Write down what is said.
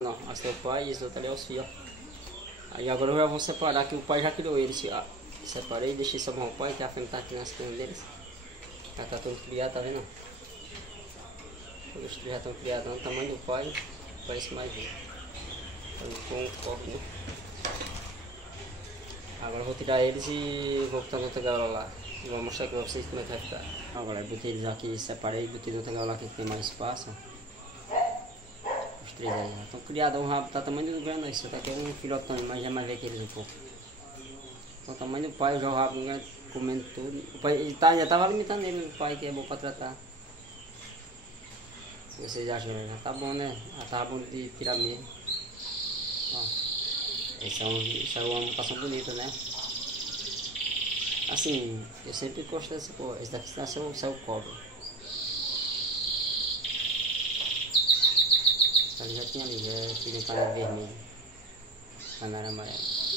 Não, esse é o pai e esse outro ali é os filhos, ó. Aí agora eu já vou separar, que o pai já criou eles, ó. Separei, deixei só o pai, que a fêmea tá aqui nas pernas deles. Já tá todo criado, tá vendo? Os três já estão criados, o tamanho do pai, parece mais um. Com um corpo, né? Agora eu vou tirar eles e vou botar na outra gaiola lá. E vou mostrar pra vocês como é que vai ficar. Agora eu botei eles aqui, separei, botei na outra gaiola aqui que tem mais espaço. Os três aí, já estão criados, o rabo tá tamanho do grande, isso aqui é um filhotão, mas já mais velho que eles um pouco. Então, o tamanho do pai, já o rabo grande, comendo tudo. O pai ele já estava alimentando ele, o pai que é bom para tratar. Vocês acham, já tá bom, né? Já tá bom de tirar mesmo. Ó, essa é uma mutação bonita, né? Assim, eu sempre gosto dessa cor. Esse daqui nasceu cobra. Esse ali já tinha ali, já tinha um canal vermelho. Canal amarelo.